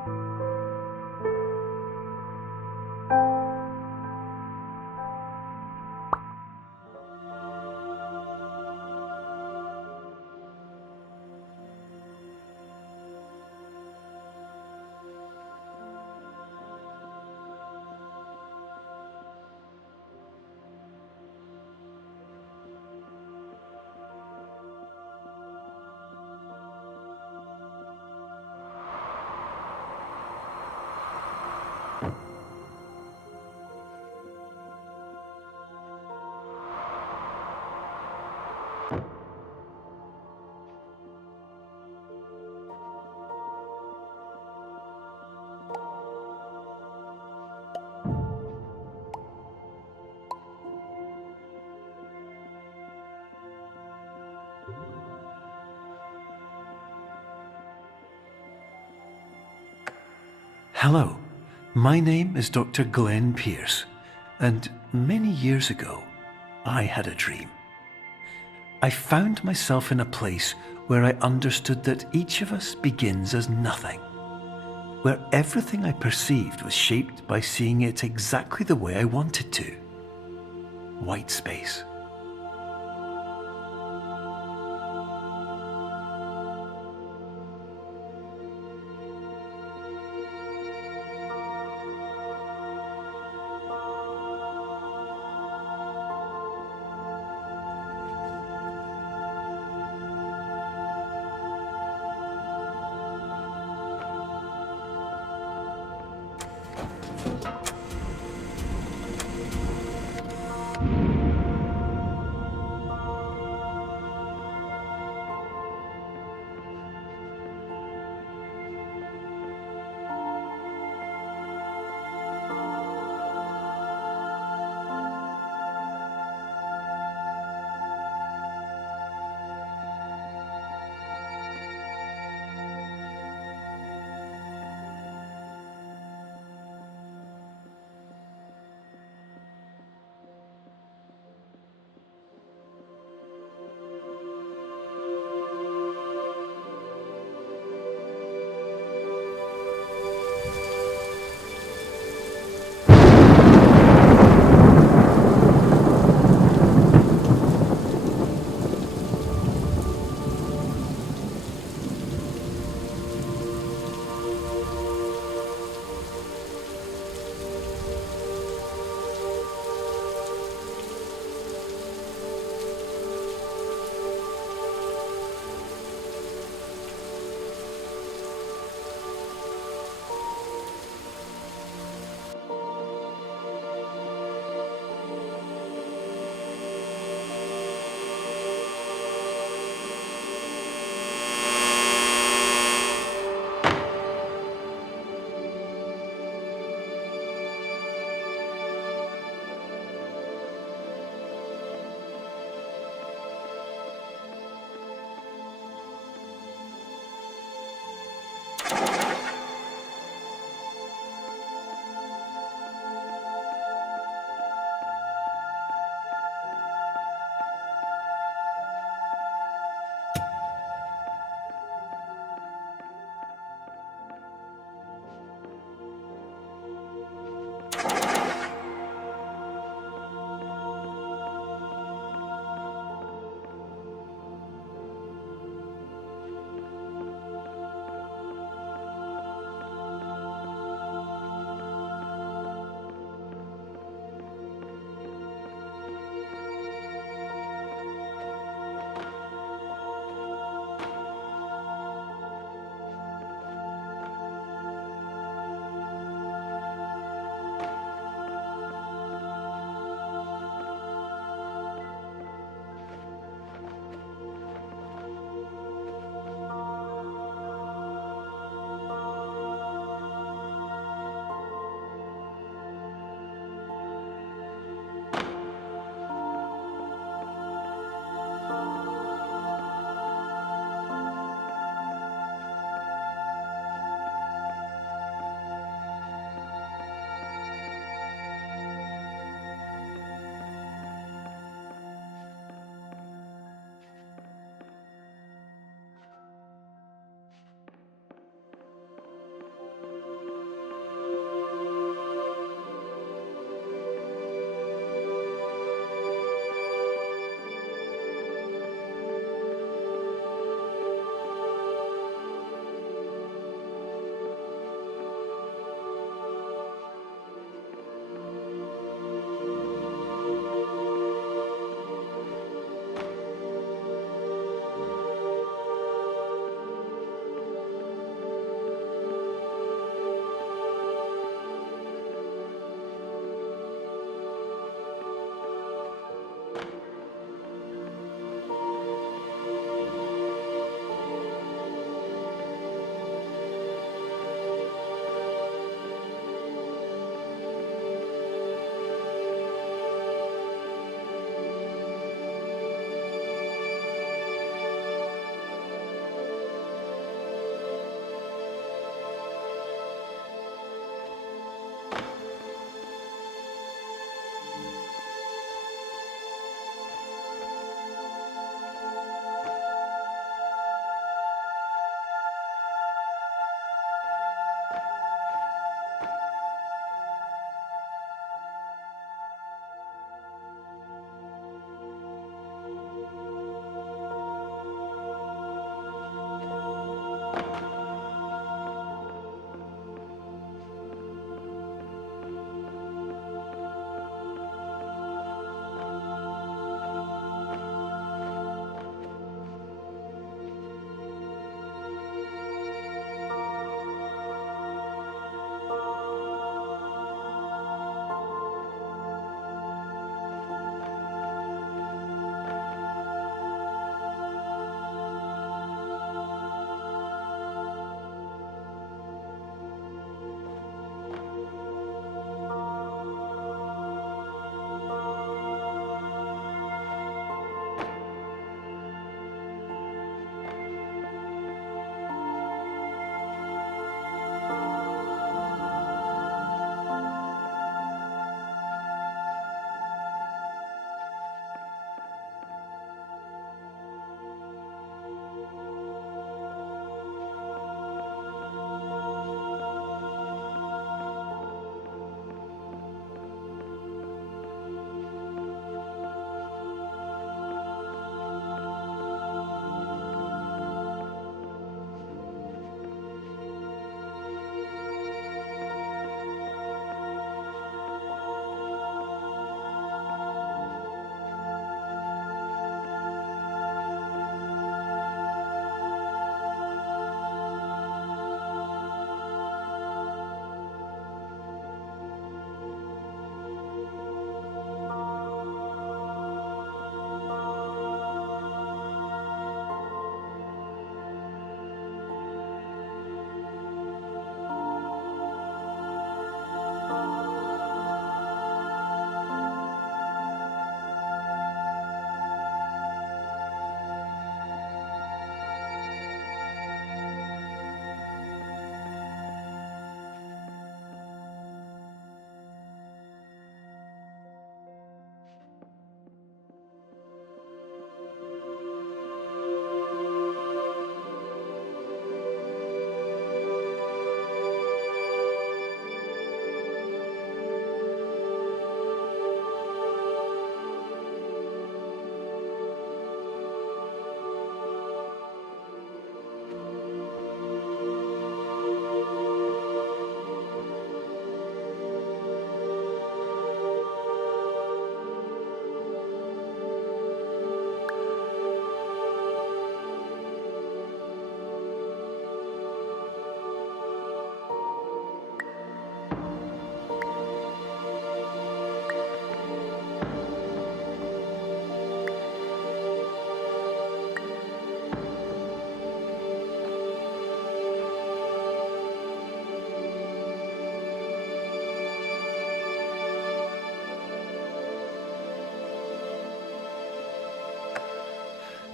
Hello, my name is Dr. Glenn Pierce, and many years ago, I had a dream. I found myself in a place where I understood that each of us begins as nothing, where everything I perceived was shaped by seeing it exactly the way I wanted to. White space.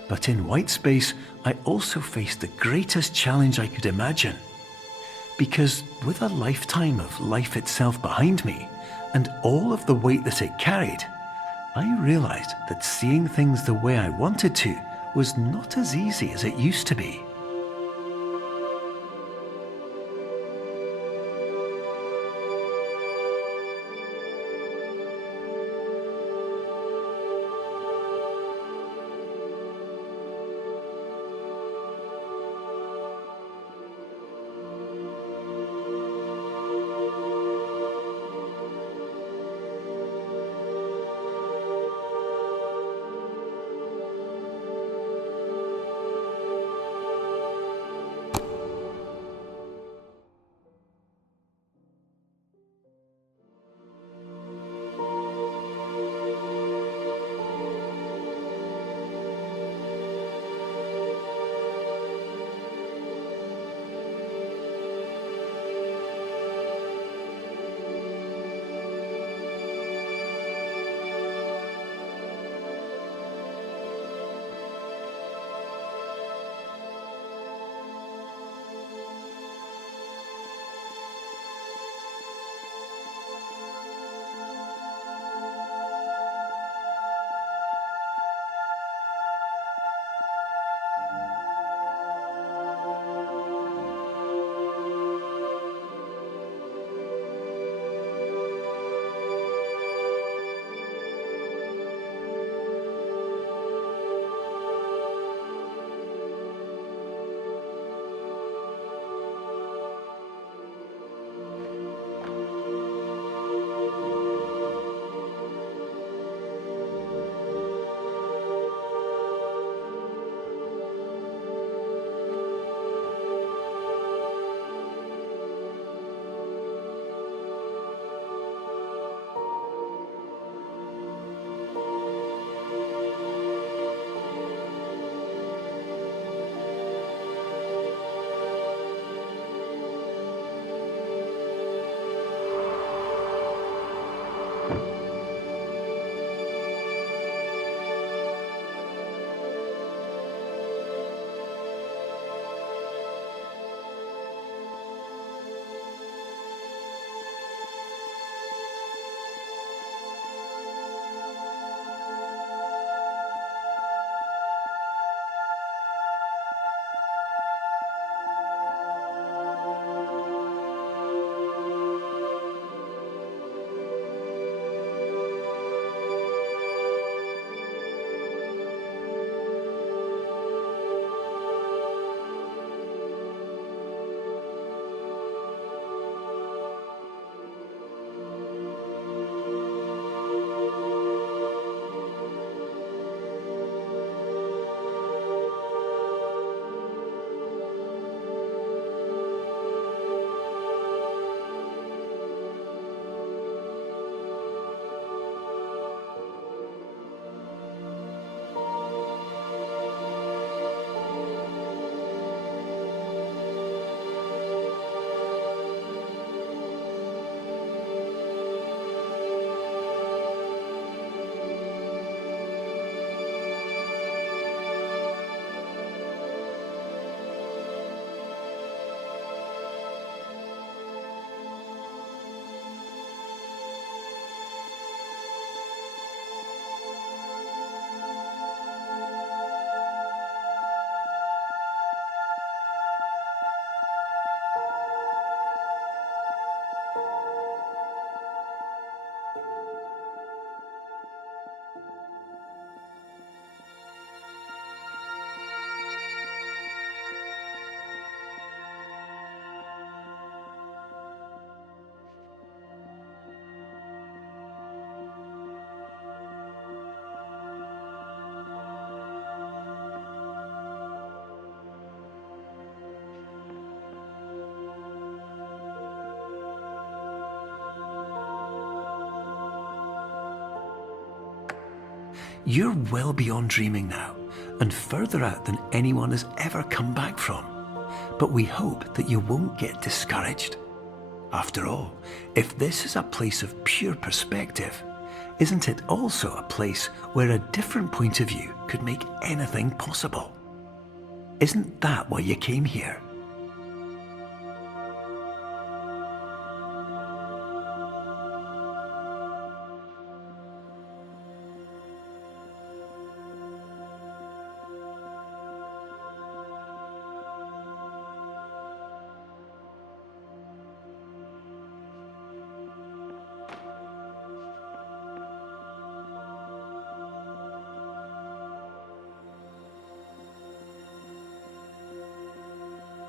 But in white space, I also faced the greatest challenge I could imagine. Because with a lifetime of life itself behind me, and all of the weight that it carried, I realized that seeing things the way I wanted to was not as easy as it used to be. You're well beyond dreaming now, and further out than anyone has ever come back from. But we hope that you won't get discouraged. After all, if this is a place of pure perspective, Isn't it also a place where a different point of view could make anything possible? Isn't that why you came here?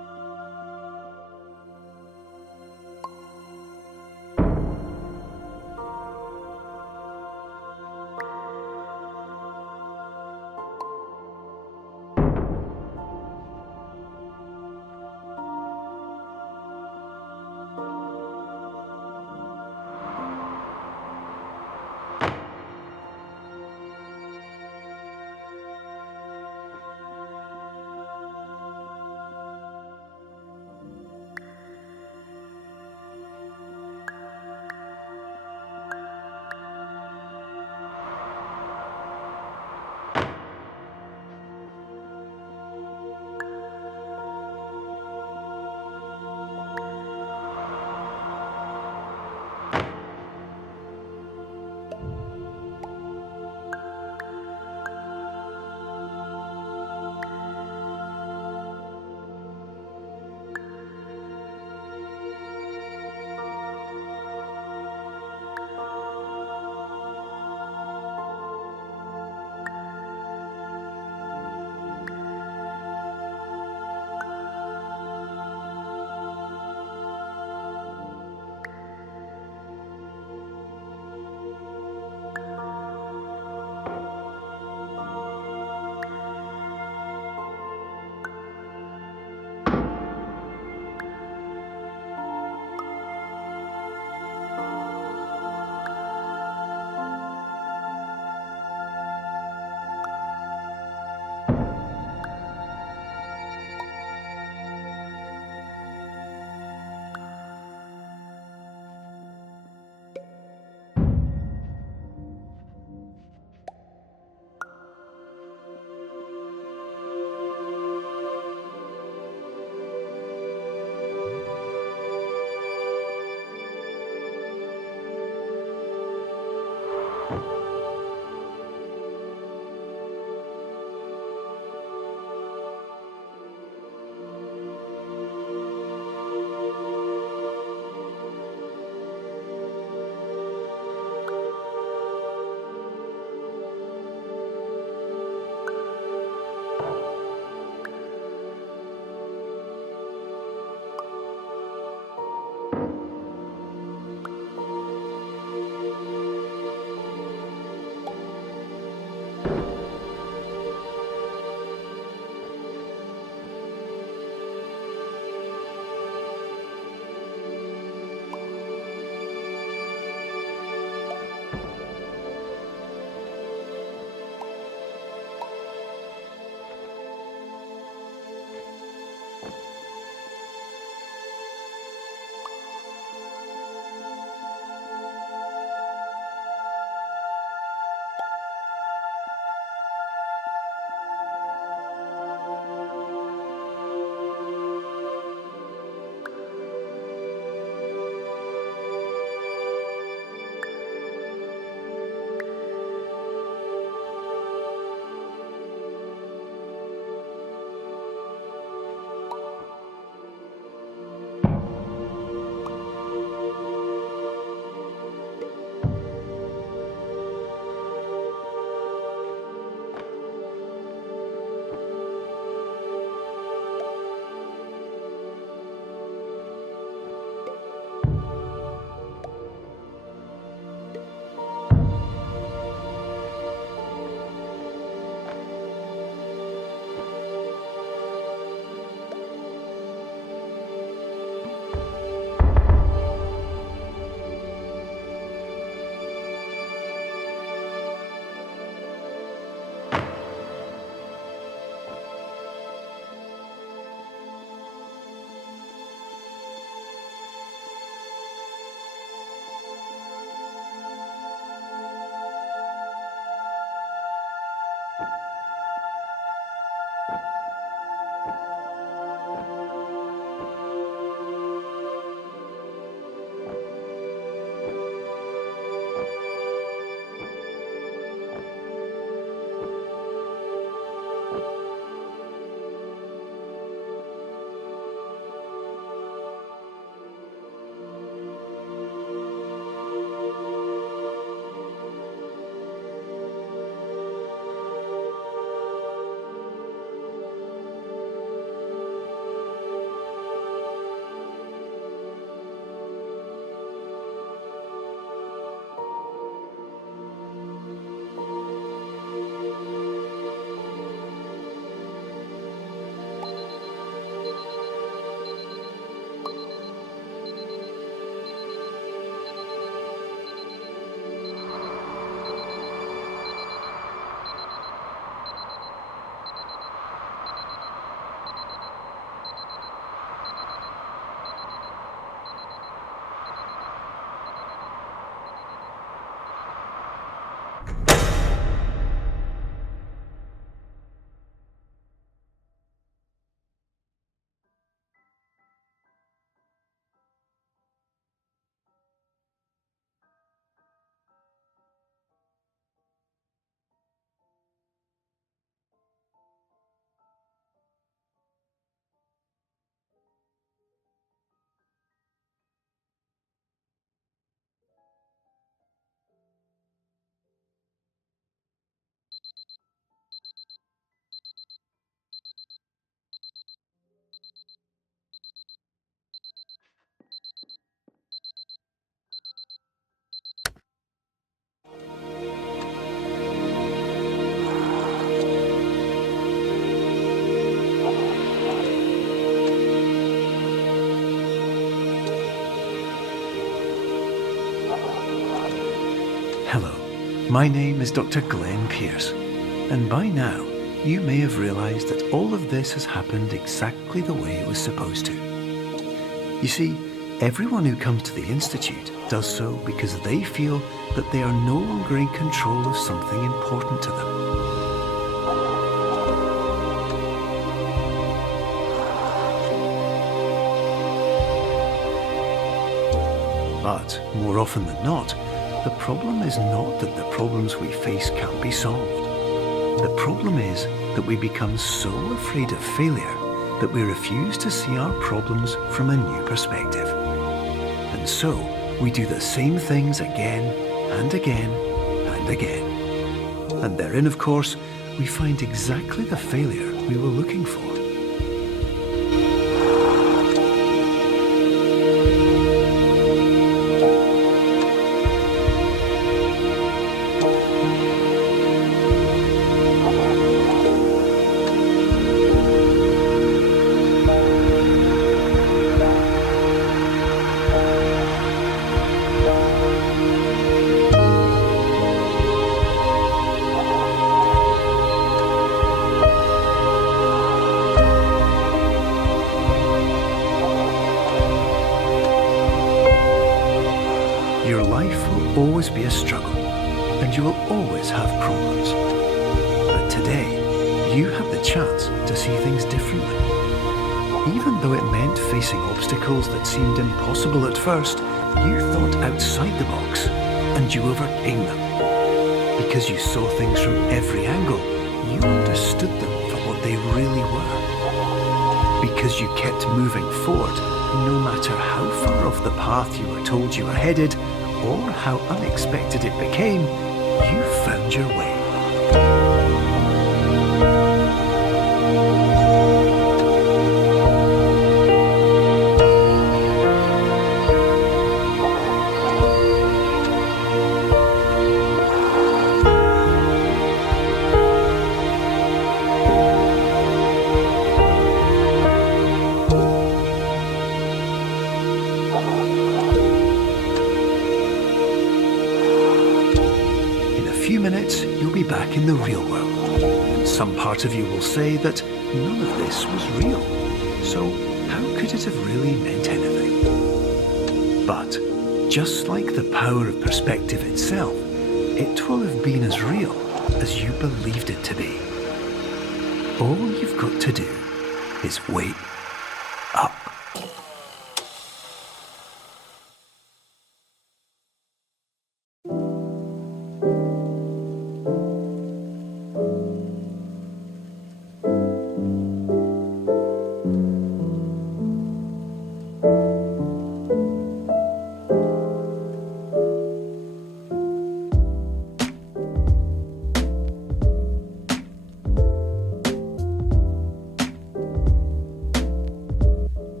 My name is Dr. Glenn Pierce, and by now you may have realised that all of this has happened exactly the way it was supposed to. You see, everyone who comes to the Institute does so because they feel that they are no longer in control of something important to them. But more often than not, the problem is not that the problems we face can't be solved. The problem is that we become so afraid of failure that we refuse to see our problems from a new perspective. And so we do the same things again and again and again. And therein, of course, we find exactly the failure we were looking for. Your life will always be a struggle, and you will always have problems. But today, you have the chance to see things differently. Even though it meant facing obstacles that seemed impossible at first, you thought outside the box, and you overcame them. Because you saw things from every angle, you understood them for what they really were. Because you kept moving forward, no matter how far off the path you were told you were headed, or how unexpected it became, you found your way. In a few minutes, you'll be back in the real world. And some part of you will say that none of this was real. So how could it have really meant anything? But just like the power of perspective itself, it will have been as real as you believed it to be. All you've got to do is wait up.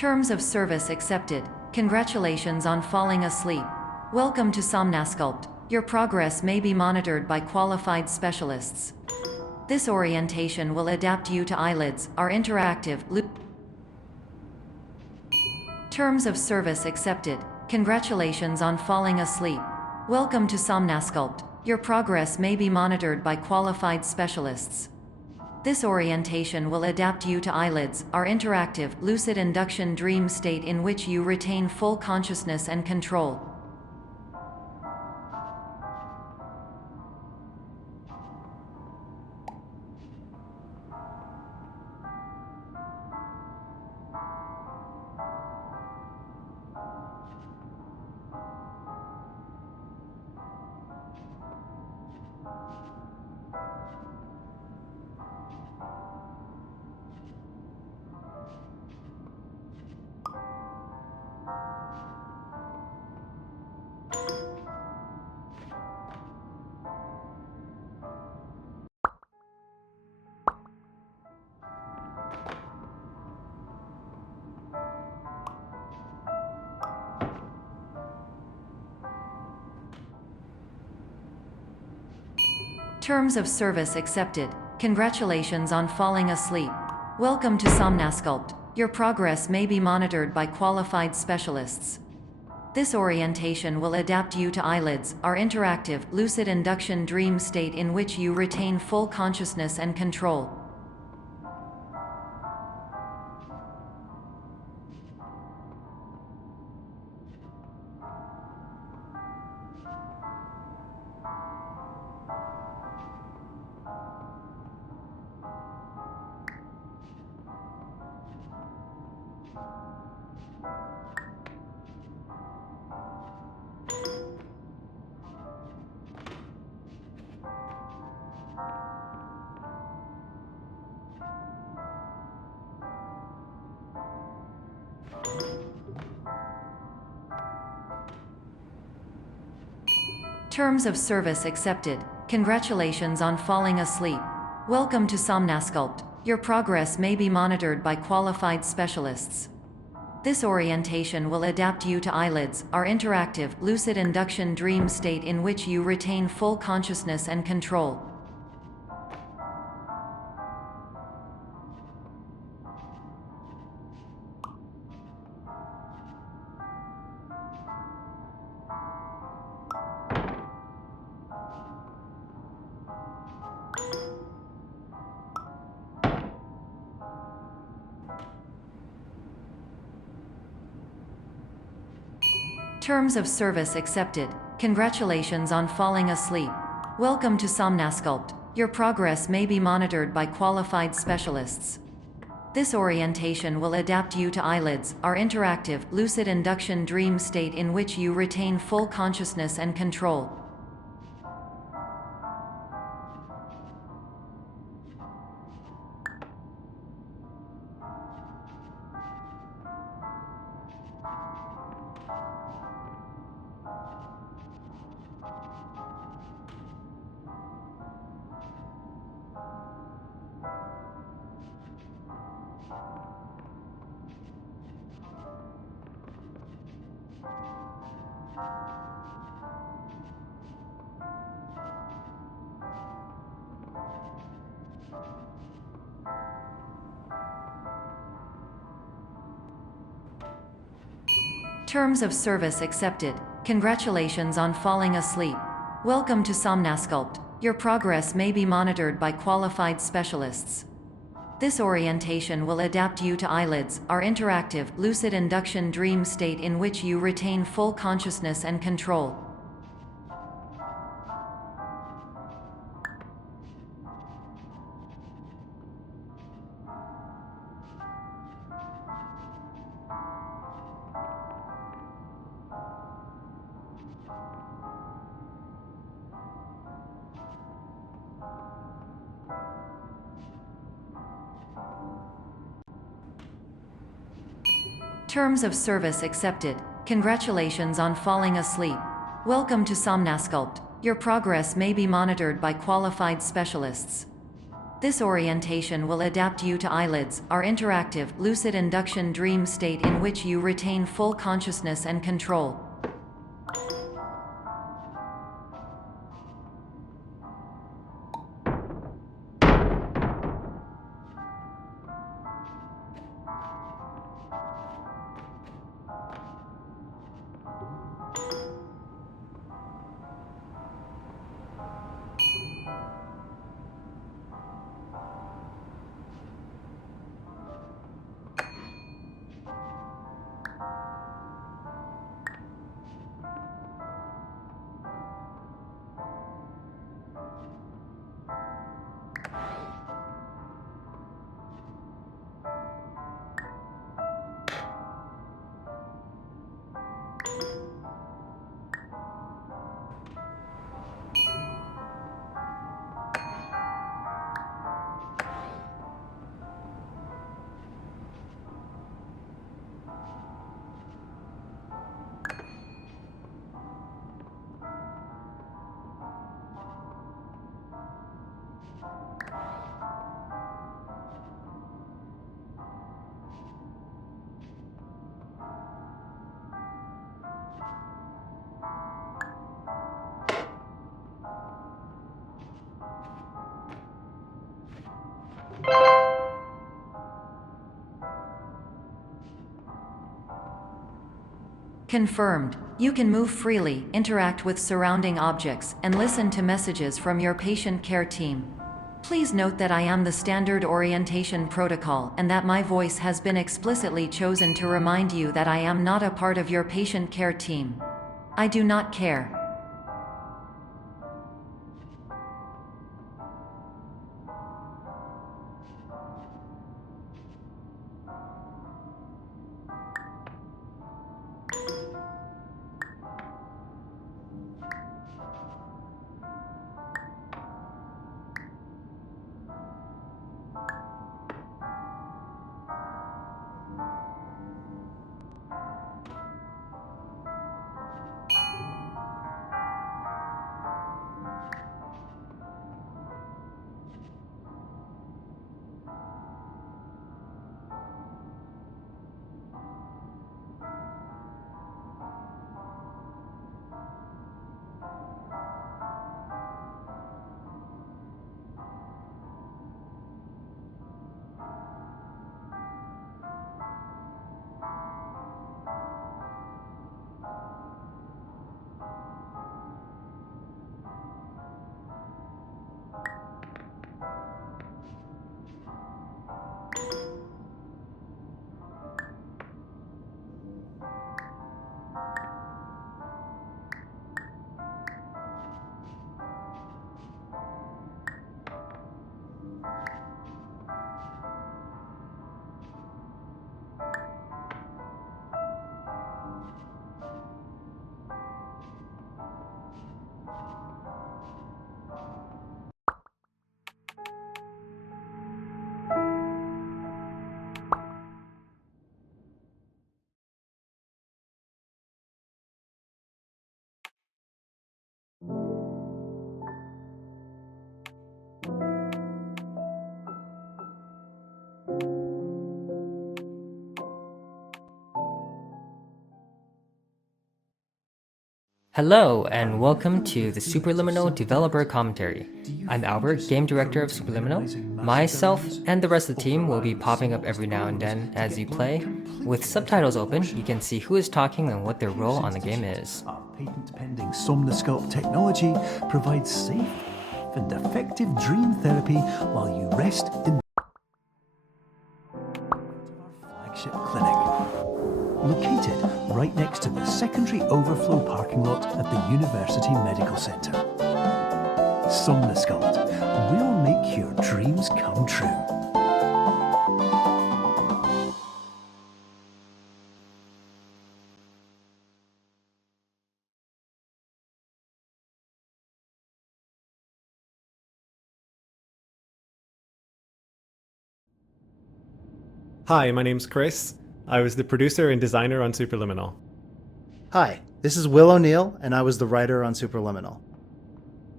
Terms of service accepted. Congratulations on falling asleep. Welcome to Somnasculpt. Your progress may be monitored by qualified specialists. This orientation will adapt you to eyelids, our interactive. Terms of service accepted. Congratulations on falling asleep. Welcome to Somnasculpt. Your progress may be monitored by qualified specialists. This orientation will adapt you to eyelids, our interactive, lucid induction dream state in which you retain full consciousness and control. Terms of service accepted. Congratulations on falling asleep. Welcome to Somnasculpt. Your progress may be monitored by qualified specialists. This orientation will adapt you to eyelids, our interactive, lucid induction dream state in which you retain full consciousness and control. Terms of service accepted. Congratulations on falling asleep. Welcome to Somnasculpt. Your progress may be monitored by qualified specialists. This orientation will adapt you to eyelids, our interactive, lucid induction dream state in which you retain full consciousness and control. Terms of service accepted. Congratulations on falling asleep. Welcome to Somnasculpt. Your progress may be monitored by qualified specialists. This orientation will adapt you to eyelids, our interactive, lucid induction dream state in which you retain full consciousness and control. Terms of service accepted. Congratulations on falling asleep. Welcome to Somnasculpt. Your progress may be monitored by qualified specialists. This orientation will adapt you to eyelids, our interactive, lucid induction dream state in which you retain full consciousness and control. Terms of service accepted. Congratulations on falling asleep. Welcome to Somnasculpt. Your progress may be monitored by qualified specialists. This orientation will adapt you to eyelids, our interactive, lucid induction dream state in which you retain full consciousness and control. Confirmed. You can move freely, interact with surrounding objects, and listen to messages from your patient care team. Please note that I am the standard orientation protocol and that my voice has been explicitly chosen to remind you that I am not a part of your patient care team. I do not care. Hello, and welcome to the Superliminal Developer Commentary. I'm Albert, Game Director of Superliminal. Myself and the rest of the team will be popping up every now and then as you play. With subtitles open, you can see who is talking and what their role on the game is. Our patent-pending Somnosculpt technology provides safe and effective dream therapy while you rest in our flagship clinic. Located right next to the secondary overflow parking lot at the University Medical Centre. Somnosculpt will make your dreams come true. Hi, my name's Chris. I was the producer and designer on Superliminal. Hi, this is Will O'Neill, and I was the writer on Superliminal.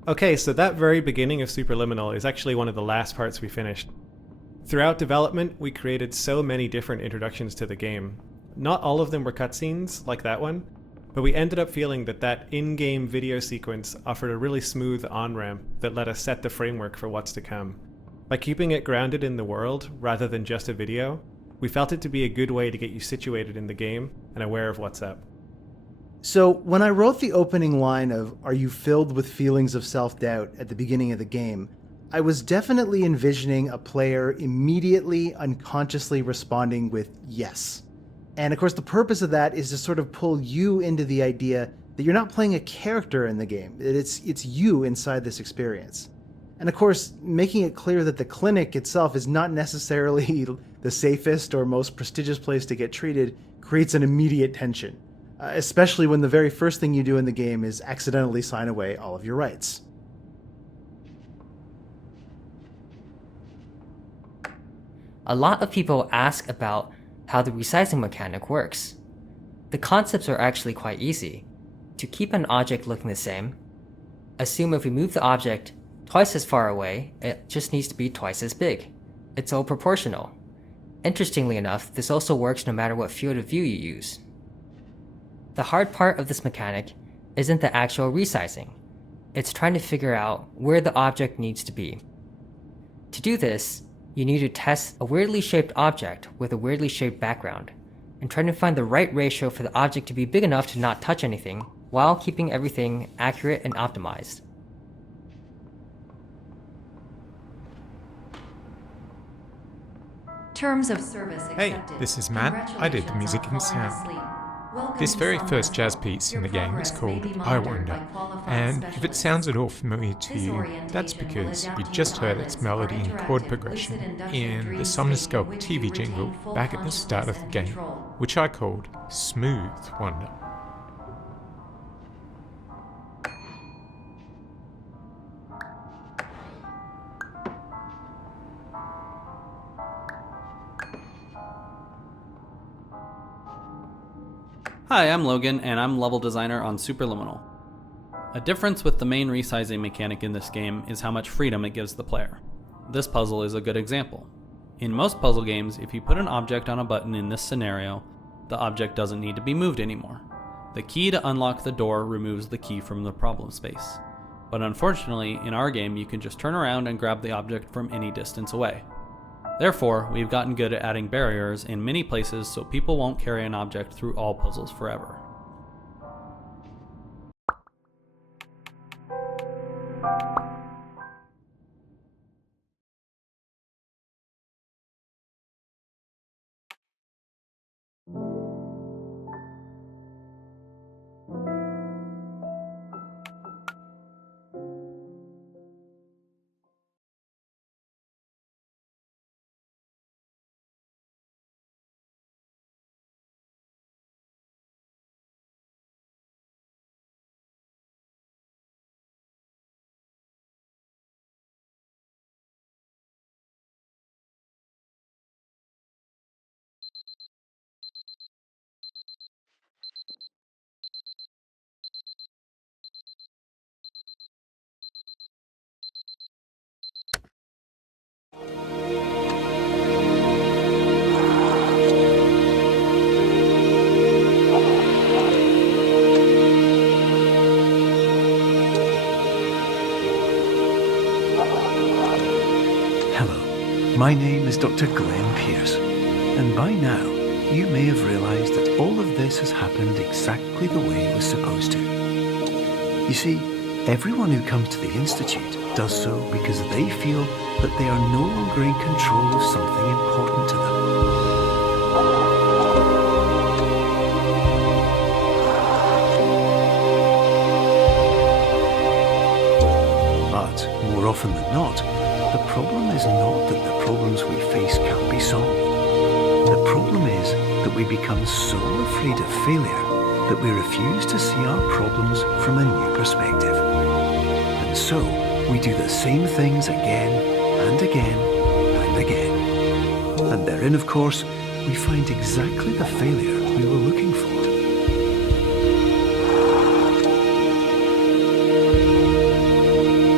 Okay, so that very beginning of Superliminal is actually one of the last parts we finished. Throughout development, we created so many different introductions to the game. Not all of them were cutscenes, like that one, but we ended up feeling that that in-game video sequence offered a really smooth on-ramp that let us set the framework for what's to come. By keeping it grounded in the world, rather than just a video, we felt it to be a good way to get you situated in the game and aware of what's up. So when I wrote the opening line of "Are you filled with feelings of self-doubt" at the beginning of the game, I was definitely envisioning a player immediately, unconsciously responding with yes. And of course the purpose of that is to sort of pull you into the idea that you're not playing a character in the game, that it's you inside this experience. And of course, making it clear that the clinic itself is not necessarily the safest or most prestigious place to get treated creates an immediate tension. Especially when the very first thing you do in the game is accidentally sign away all of your rights. A lot of people ask about how the resizing mechanic works. The concepts are actually quite easy. To keep an object looking the same, assume if we move the object twice as far away, it just needs to be twice as big. It's all proportional. Interestingly enough, this also works no matter what field of view you use. The hard part of this mechanic isn't the actual resizing. It's trying to figure out where the object needs to be. To do this, you need to test a weirdly shaped object with a weirdly shaped background, and trying to find the right ratio for the object to be big enough to not touch anything, while keeping everything accurate and optimized. Terms of service Hey, accepted. this is Matt. I did the music and Congratulations on sound. falling asleep. Welcome This to very Somnus first jazz Club. piece in Your the game is progress may called be I monitored Wonder, by qualified and if it specialists. sounds at all familiar to This you, orientation that's will because adapt you to just your heard its eyelids melody for and chord interactive, progression lucid induction in the dream state in Somnoscope which TV you jingle retain full back at the start of the consciousness game, and control. which I called Smooth Wonder. Hi, I'm Logan, and I'm level designer on Superliminal. A difference with the main resizing mechanic in this game is how much freedom it gives the player. This puzzle is a good example. In most puzzle games, if you put an object on a button in this scenario, the object doesn't need to be moved anymore. The key to unlock the door removes the key from the problem space. But unfortunately, in our game, you can just turn around and grab the object from any distance away. Therefore, we've gotten good at adding barriers in many places so people won't carry an object through all puzzles forever. Hello, my name is Dr. Glenn Pierce, and by now you may have realized that all of this has happened exactly the way it was supposed to. You see, everyone who comes to the Institute does so because they feel that they are no longer in control of something important to them. But more often than not, the problem is not that the problems we face can't be solved. The problem is that we become so afraid of failure that we refuse to see our problems from a new perspective. And so, we do the same things again and again and again. And therein, of course, we find exactly the failure we were looking for.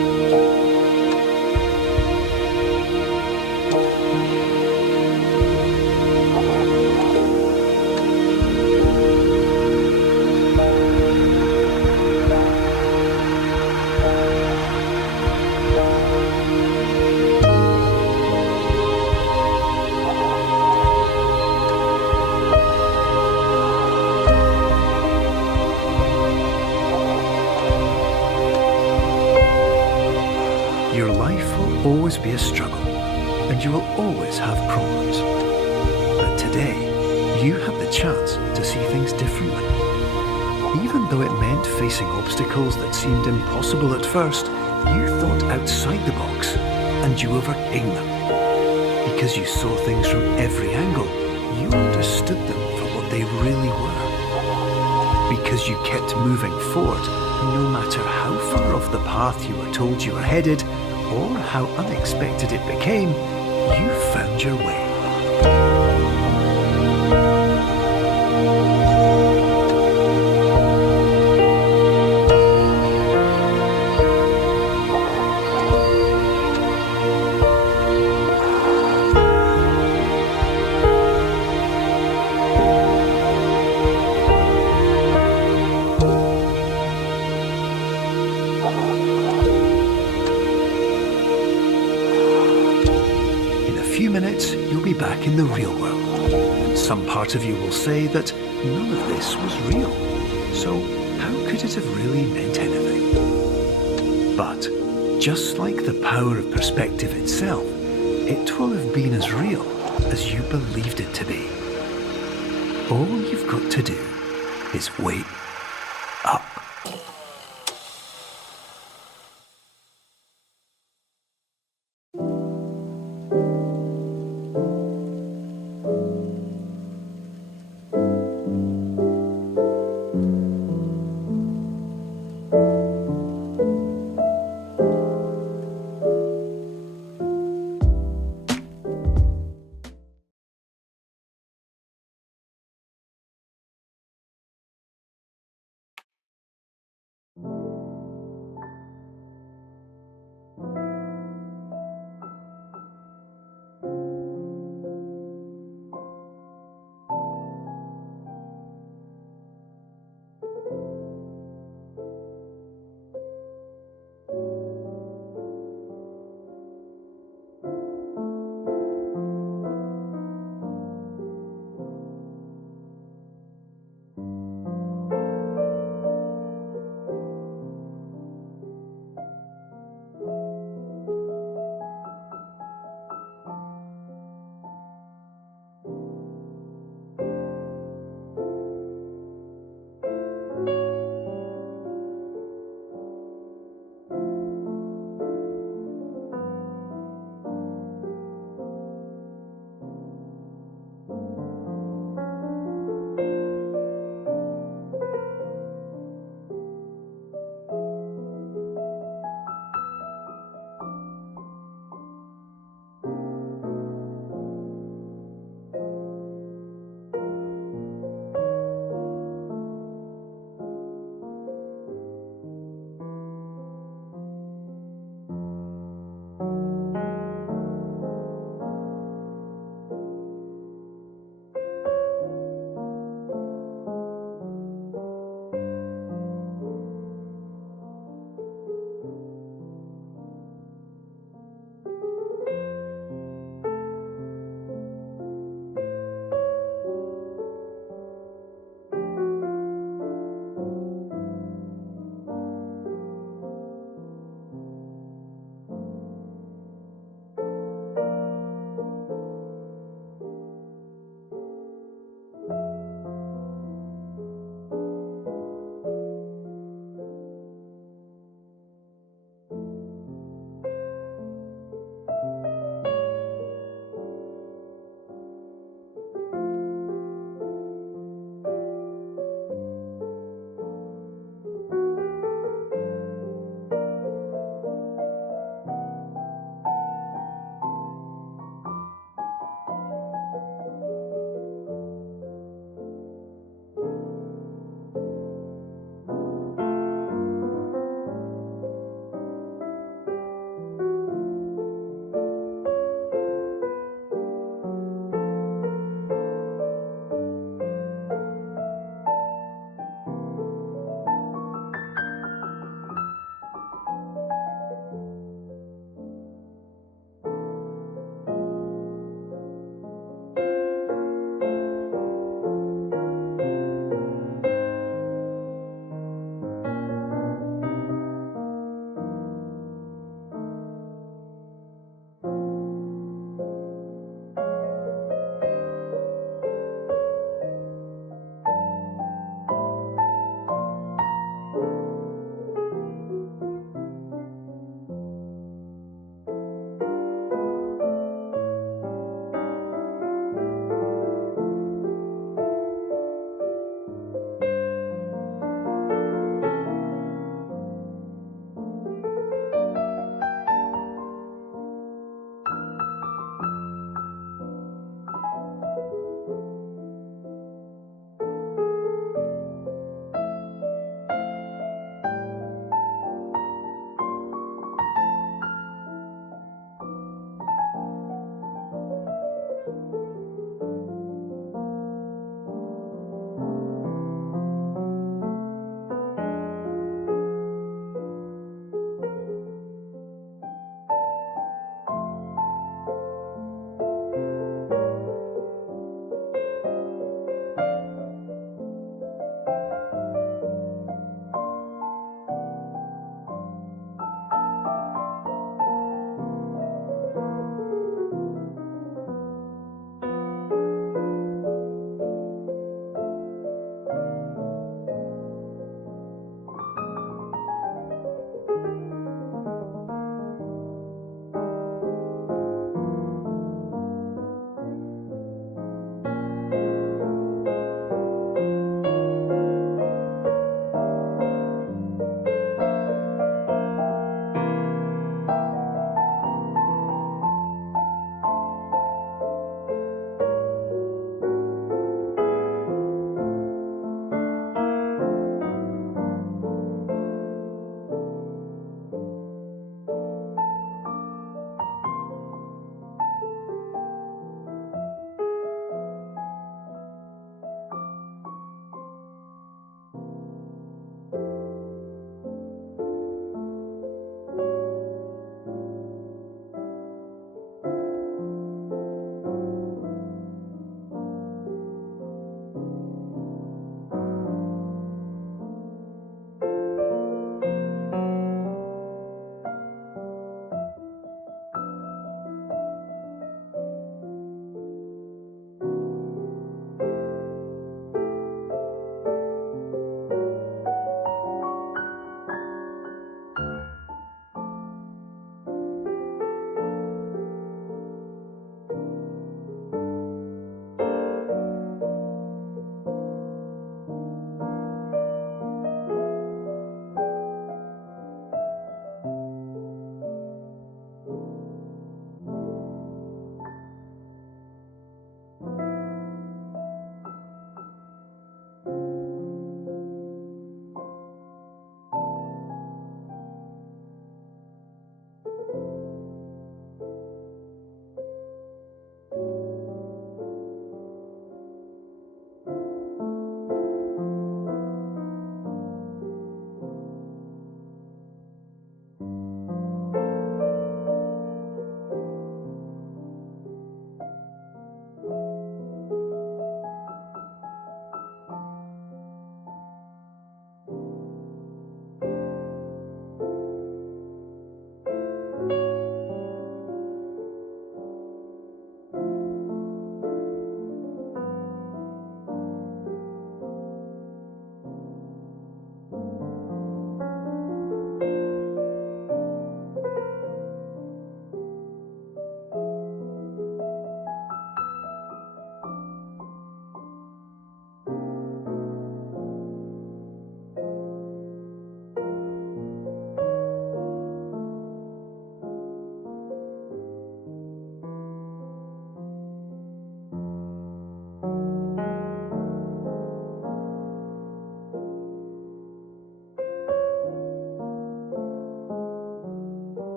be a struggle, and you will always have problems. But today, you have the chance to see things differently. Even though it meant facing obstacles that seemed impossible at first, you thought outside the box, and you overcame them. Because you saw things from every angle, you understood them for what they really were. Because you kept moving forward, no matter how far off the path you were told you were headed, or how unexpected it became, you found your way. You'll be back in the real world, and some part of you will say that none of this was real. So how could it have really meant anything? But just like the power of perspective itself, it will have been as real as you believed it to be. All you've got to do is wait